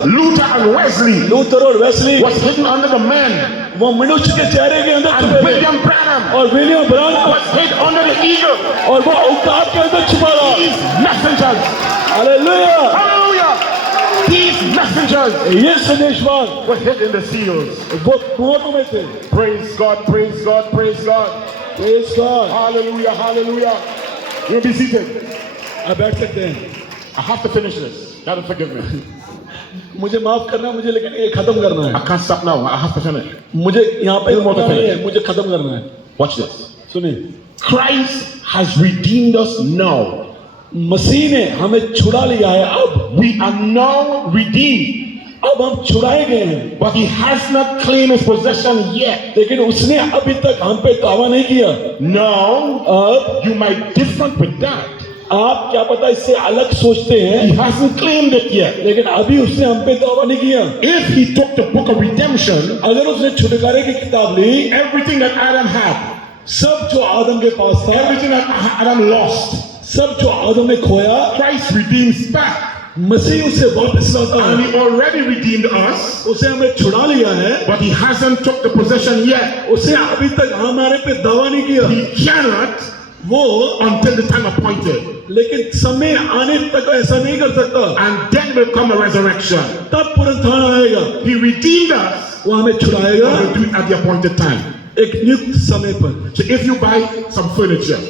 Luther and Wesley Luther और Wesley was hidden under the man, वो मनुष्य के चेहरे के अंदर and छुपे थे William Branham और William ब्रानम was hid under the eagle. और वो उकाब के अंदर छुपा रहा These messengers, hallelujah hallelujah, these messengers ये संदेशवान were hid in the seals. वो कुओं में थे Praise God, praise God, praise God. Praise God Hallelujah, hallelujah. You'll be seated. आप बैठ सकते हैं I have to finish this. Gotta forgive me. मुझे माफ करना मुझे लेकिन ये खत्म करना है I can't stop now. I have to finish. मुझे यहाँ पे Little more to रुकना नहीं finish. है मुझे खत्म करना है Watch this. सुनिए Christ has redeemed us now. मसीह ने हमें छुड़ा लिया है अब We are now redeemed. अब हम छुड़ाए गए हैं But he has not claimed his possession yet. लेकिन उसने अभी तक हम पे दावा नहीं किया Now, अब you might different with that. आप क्या पता इससे अलग सोचते He हैं hasn't claimed it yet. लेकिन अभी उसने हम पे दावा नहीं किया If he took the book of redemption, अगर उसने छुटकारे की किताब ली everything that Adam had, सब जो आदम के पास था everything that Adam lost, सब जो आदम ने खोया Christ redeems back. मसीह उसे वापस लाता And है he already redeemed us, उसे हमें छुड़ा लिया है but he hasn't took the possession yet. उसे अभी तक हमारे पे दावा नहीं किया He cannot वो until the time appointed. लेकिन समय आने तक ऐसा नहीं कर सकता And then will come a resurrection. तब पुनरुत्थान आएगा He redeemed us, वो हमें but छुड़ाएगा will do it at the appointed time. एक नियुक्त समय पर So if you buy some furniture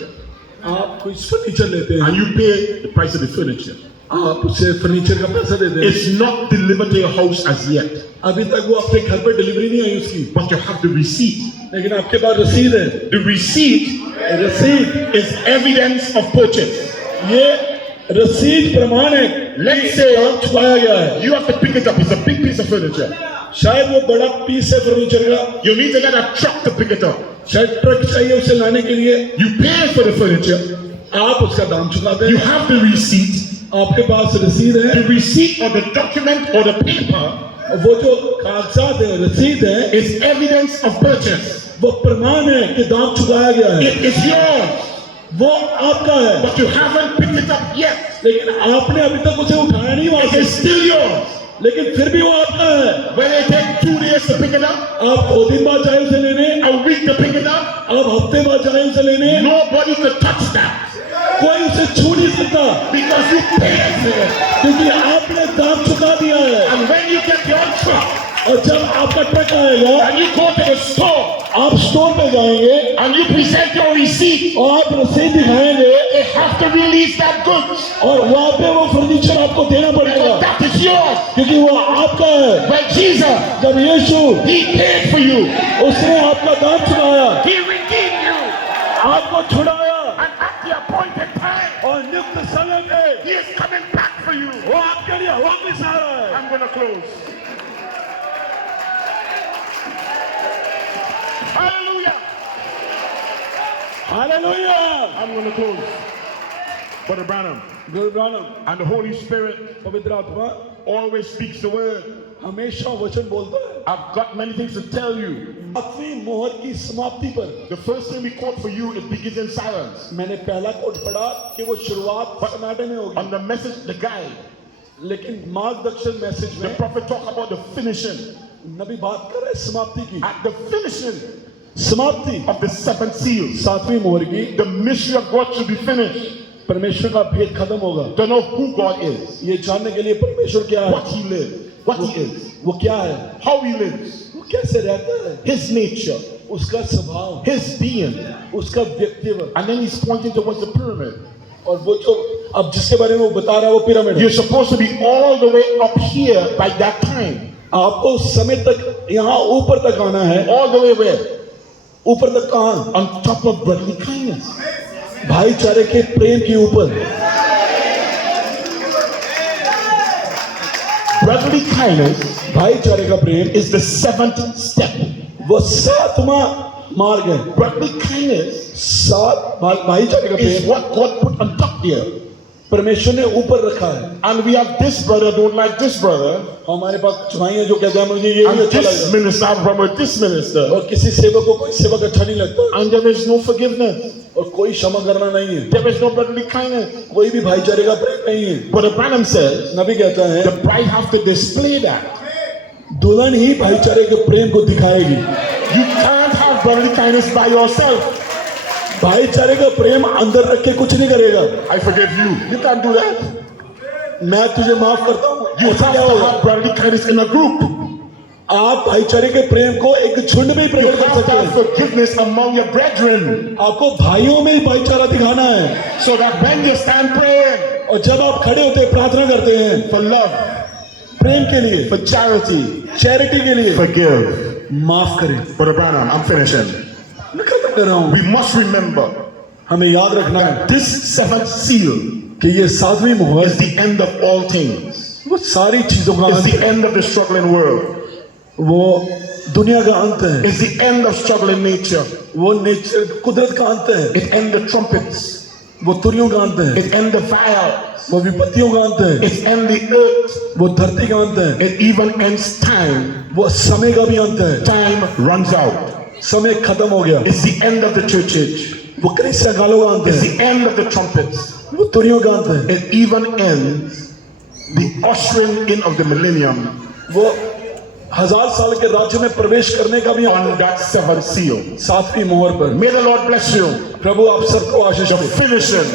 आप कोई फर्नीचर लेते हैं and you pay the price of the furniture, आप उसे फर्नीचर का पैसा देते हैं it's not delivered to your house as yet, अभी तक वो आपके घर पे डिलीवरी नहीं आई उसकी but you have the receipt. लेकिन आपके पास रसीद है The receipt रसीद is evidence of purchase. ये रसीद प्रमाण है Let's say काम छुपाया गया है you have to pick it up. It's a big piece of furniture. शायद वो बड़ा पीस है फर्नीचर का You need to get a truck to pick it up. शायद ट्रक चाहिए उसे लाने के लिए You pay for the furniture. आप उसका दाम चुकाते You हैं have the receipt. आपके पास रसीद है The receipt or the document or the paper वो जो कागजात है रसीद है is evidence of purchase. वो प्रमाण है कि दाम चुकाया गया है It is yours, वो आपका है but you haven't picked it up yet. लेकिन आपने अभी तक उसे उठाया नहीं वहां It से is still yours. लेकिन फिर भी वो आपका है Whether it takes 2 days to pick it up, आप 2 दिन बाद जाए उसे लेने a week to pick it up, आप हफ्ते बाद जाए उसे लेने nobody could touch that कोई उसे छू नहीं सकता because you paid for it. क्योंकि आपने दाम चुका दिया है And when you get your truck और जब आपका ट्रक आएगा and you go to the store आप स्टोर पे जाएंगे and you present your receipt, और आप रसीद दिखाएंगे they have to release that goods और वहां पे वो फर्नीचर आपको देना पड़ेगा because that is yours. क्योंकि वो आपका है But Jesus, जब यीशु he paid for you. उसने आपका दाम चुकाया He redeemed you. आपको छुड़ाया And at the appointed time, और नियुक्त समय पे he is coming back for you. वो आपके लिए वापस आ रहा है I'm going to close. Hallelujah. Hallelujah I'm going to close. Brother Branham Guru ब्रानम and the Holy Spirit पवित्र आत्मा always speaks the word. हमेशा वचन बोलता है I've got many things to tell you. 8वीं मोहर की समाप्ति पर The first thing we quote for you, it begins in silence. मैंने पहला कोट पढ़ा कि वो शुरुआत सन्नाटे में होगी On the message, the guide, लेकिन मार्गदर्शन मैसेज the में prophet talk about the finishing. नबी बात कर रहे हैं समाप्ति की At the finishing समाप्ति of the seventh seal, 7वीं मोहर की the mystery of God should be finished. परमेश्वर का भेद खत्म होगा To know who God is, ये जानने के लिए परमेश्वर क्या है what he lives, what he is, वो क्या है how he lives, वो कैसे रहता है his nature, उसका स्वभाव his being. उसका व्यक्तित्व And then he's pointing towards the pyramid. और वो जो अब जिसके बारे में वो बता रहा है वो पिरामिड है You're supposed to be all the way up here by that time. आपको उस समय तक यहाँ ऊपर तक आना है All the way where? ऊपर तक कहाँ On top of brotherly kindness. भाईचारे के प्रेम के ऊपर Brotherly kindness भाईचारे का प्रेम is the 7th step. वो 7वां मार्ग है Brotherly kindness 7 भाईचारे का is Prem what God put on top there. परमेश्वर ने ऊपर रखा है And we have this brother don't like this brother, हमारे पास भाई हैं जो कहते हैं मुझे ये and नहीं अच्छा this लगा minister have problem with this minister, और किसी सेवक को कोई सेवक अच्छा नहीं लगता and there is no forgiveness. और कोई क्षमा करना नहीं है, There is no brotherly kindness. कोई भी भाईचारे का प्रेम नहीं है। But the Branham says नबी कहता है the bride has to display that. दुल्हन ही भाईचारे के प्रेम को दिखाएगी। You can't have brotherly kindness by yourself. भाईचारे का प्रेम अंदर रख के कुछ नहीं करेगा। I forgive you. You can't do that. मैं तुझे माफ करता हूँ, You ऐसा have क्या to होगा? have brotherly kindness in a group. आप भाईचारे के प्रेम को एक झुंड में ही You प्रकट कर have to सकते have हैं। forgiveness among your brethren. आपको भाइयों में ही भाईचारा दिखाना है। So that when you stand praying और जब आप खड़े होते हैं, प्रार्थना करते हैं for love, प्रेम के लिए, for charity, चैरिटी के लिए, forgive. माफ करें। Brother Branham, I'm finishing. मैं खत्म कर रहा हूँ। We must remember हमें याद रखना है this seventh seal कि ये 7वीं मोहर is the end of all things. वो सारी चीजों का It's अंत the है। end of the struggling world. वो दुनिया का अंत है। It's the end of struggling nature. वो नेचर कुदरत का अंत है। It ends the trumpets. वो तुरियों का अंत है। It ends the fire. वो विपत्तियों का अंत है। It ends the earth. वो धरती का अंत है। It even ends time. वो समय का भी अंत है। Time runs out. समय खत्म हो गया। It's the end of the church age. वो कलीसिया कालों का अंत It's है। the end of the trumpets. वो तुरियों का अंत है। It even ends the ushering in of the millennium वो 1000 साल के राज्य में प्रवेश करने का भी अंत on है। that seventh seal. 7वीं मोहर पर। May the Lord bless you. प्रभु आप सबको आशीष The दे। finishing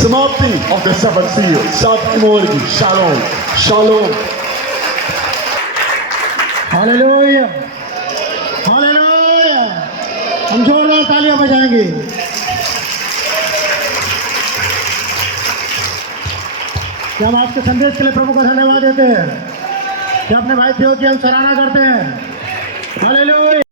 समाप्ति of the seventh seal. 7वीं मोहर की। Shalom. शालोम। Hallelujah, hallelujah. हम जोरदार तालियां बजाएंगे। क्या हम आपके संदेश के लिए प्रभु को धन्यवाद देते हैं। क्या अपने भाई थे कि हम सराहना करते हैं। हालेलुया।